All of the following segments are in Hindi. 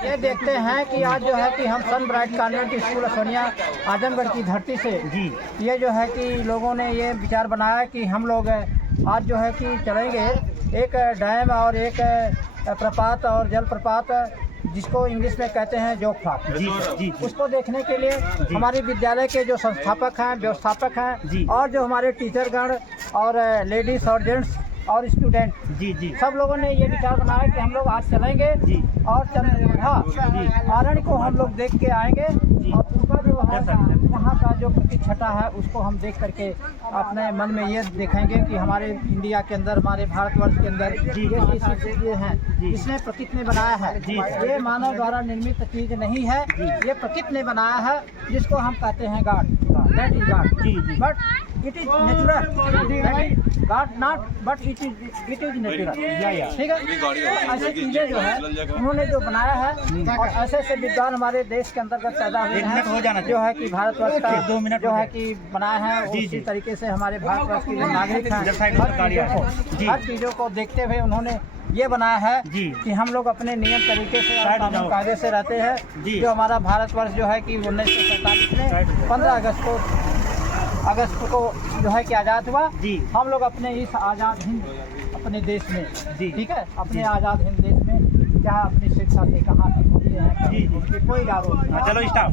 ये देखते हैं कि आज जो है कि हम सन ब्राइट कॉन्वेंट स्कूल असोनिया आजमगढ़ की धरती से जी ये जो है कि लोगों ने ये विचार बनाया कि हम लोग आज जो है कि चलेंगे एक डैम और एक प्रपात और जलप्रपात जिसको इंग्लिश में कहते हैं जोग फॉल। जी जी उसको देखने के लिए हमारे विद्यालय के जो संस्थापक हैं, व्यवस्थापक हैं और जो हमारे टीचरगण और लेडीज और जेंट्स और स्टूडेंट जी जी सब लोगों ने ये विचार बनाया कि हम लोग आज चलेंगे जी और चंद्रभागा आरण को हम लोग देख के आएंगे और उनका जो है वहाँ का जो प्रतिष्ठा है उसको हम देख करके अपने मन में ये देखेंगे कि हमारे इंडिया के अंदर, हमारे भारतवर्ष के अंदर ये चीज़ें हैं इसने प्रकृति ने बनाया है। ये मानव द्वारा निर्मित चीज़ नहीं है, ये प्रकृति ने बनाया है जिसको हम कहते हैं God, that is God, but it is natural, God not but it is natural. ठीक है, ऐसी चीज़ें जो है उन्होंने जो बनाया है और ऐसे ऐसे विद्वान हमारे देश के अंतर्गत पैदा हुए हैं जो है कि भारतवर्ष का 2 मिनट जो है कि बनाया है उसी तरीके से हमारे भारतवर्ष के जो नागरिक हैं हर चीज़ों को देखते हुए उन्होंने ये बनाया है कि हम लोग अपने नियम तरीके से और कानून कायदे से रहते हैं। जो हमारा भारतवर्ष जो है कि 1947 में 15 अगस्त को जो है कि आज़ाद हुआ। हम लोग अपने इस आज़ाद हिंद अपने देश में ठीक है, अपने आज़ाद हिंद देश में क्या अपनी शिक्षा से कहाँ तक होते हैं कोई आरोप नहीं। चलो स्टाफ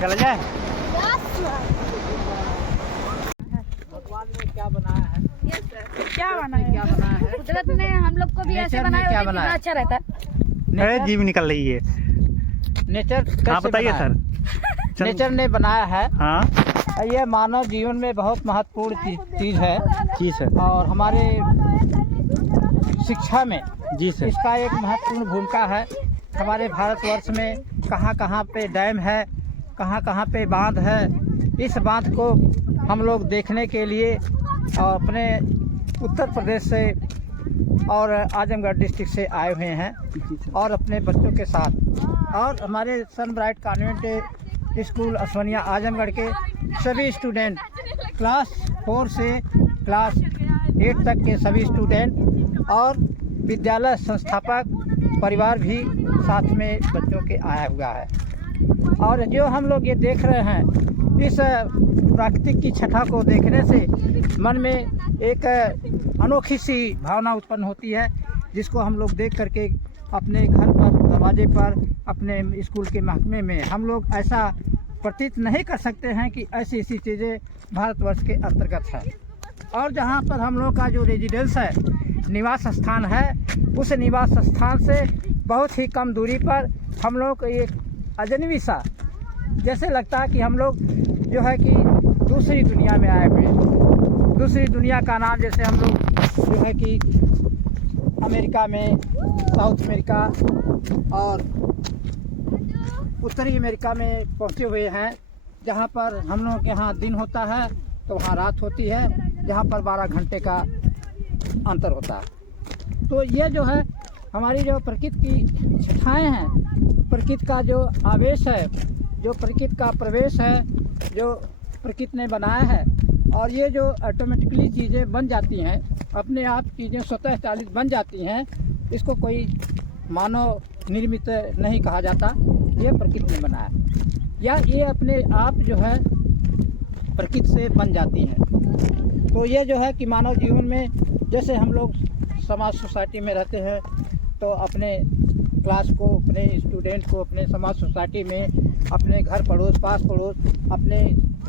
चला जाए। भगवान ने क्या बनाया है, क्या बनाया है कुदरत ने हम लोग को भी ऐसे बनाया क्या कितना बनाया? अच्छा रहता है। अरे जीव निकल रही है। नेचर हाँ बताइए सर। नेचर ने बनाया है। हाँ ये मानव जीवन में बहुत महत्वपूर्ण चीज़ है जी सर। और हमारे शिक्षा में जी सर। इसका एक महत्वपूर्ण भूमिका है। हमारे भारतवर्ष में कहाँ कहाँ पे डैम है, कहाँ कहाँ पे बांध है, इस बांध को हम लोग देखने के लिए अपने उत्तर प्रदेश से और आजमगढ़ डिस्ट्रिक्ट से आए हुए हैं और अपने बच्चों के साथ और हमारे सन ब्राइट कॉन्वेंट स्कूल असवनिया आजमगढ़ के सभी स्टूडेंट क्लास 4 से क्लास 8 तक के सभी स्टूडेंट और विद्यालय संस्थापक परिवार भी साथ में बच्चों के आया हुआ है। और जो हम लोग ये देख रहे हैं इस प्राकृतिक की छटा को देखने से मन में एक अनोखी सी भावना उत्पन्न होती है जिसको हम लोग देख करके अपने घर पर, दरवाजे पर, अपने स्कूल के महकमे में हम लोग ऐसा प्रतीत नहीं कर सकते हैं कि ऐसी ऐसी चीज़ें भारतवर्ष के अंतर्गत है। और जहाँ पर हम लोग का जो रेजिडेंस है, निवास स्थान है, उस निवास स्थान से बहुत ही कम दूरी पर हम लोग एक अजनबी सा जैसे लगता है कि हम लोग जो है कि दूसरी दुनिया में आए हुए हैं। दूसरी दुनिया का नाम जैसे हम लोग जो है कि अमेरिका में, साउथ अमेरिका और उत्तरी अमेरिका में पहुँचे हुए हैं, जहाँ पर हम लोग के यहाँ दिन होता है तो वहाँ रात होती है, जहाँ पर 12 घंटे का अंतर होता है। तो ये जो है हमारी जो प्रकृति की छटाएँ हैं, प्रकृति का जो आवेश है, जो प्रकृति का प्रवेश है, जो प्रकृति ने बनाया है और ये जो ऑटोमेटिकली चीज़ें बन जाती हैं, अपने आप चीज़ें स्वतः चालित बन जाती हैं, इसको कोई मानव निर्मित नहीं कहा जाता, ये प्रकृति ने बनाया या ये अपने आप जो है प्रकृति से बन जाती हैं। तो ये जो है कि मानव जीवन में जैसे हम लोग समाज सोसाइटी में रहते हैं तो अपने क्लास को, अपने स्टूडेंट को, अपने समाज सोसाइटी में, अपने घर पड़ोस, पास पड़ोस, अपने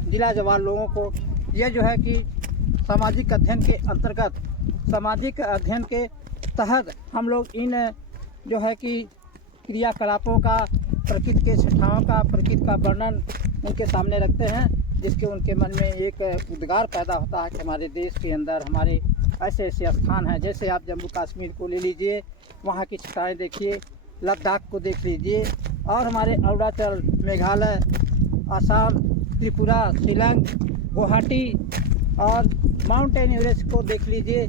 जिला जवान लोगों को यह जो है कि सामाजिक अध्ययन के अंतर्गत, सामाजिक अध्ययन के तहत हम लोग इन जो है कि क्रियाकलापों का, प्रकृति के छटाओं का, प्रकृति का वर्णन उनके सामने रखते हैं, जिसके उनके मन में एक उद्गार पैदा होता है कि हमारे देश के अंदर हमारे ऐसे ऐसे स्थान हैं। जैसे आप जम्मू कश्मीर को ले लीजिए, वहाँ की छटाएँ देखिए, लद्दाख को देख लीजिए और हमारे अरुणाचल, मेघालय, आसाम, त्रिपुरा, शिलांग, गुवाहाटी और माउंटेन एवरेस्ट को देख लीजिए।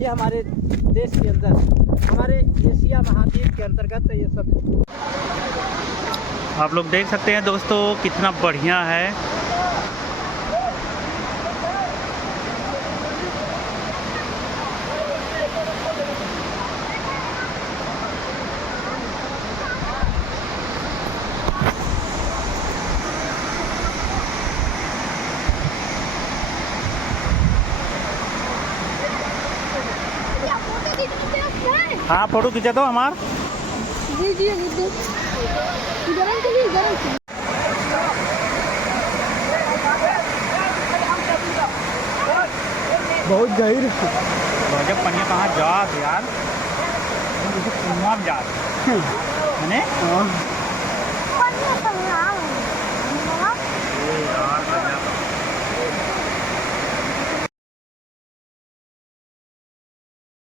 ये हमारे देश के अंदर, हमारे एशिया महाद्वीप के अंतर्गत ये सब। आप लोग देख सकते हैं दोस्तों कितना बढ़िया है। हाँ फोटो खींचा दो हमार। बहुत गहीर जब पनिया कहाँ जात यार, कुआं में जात है।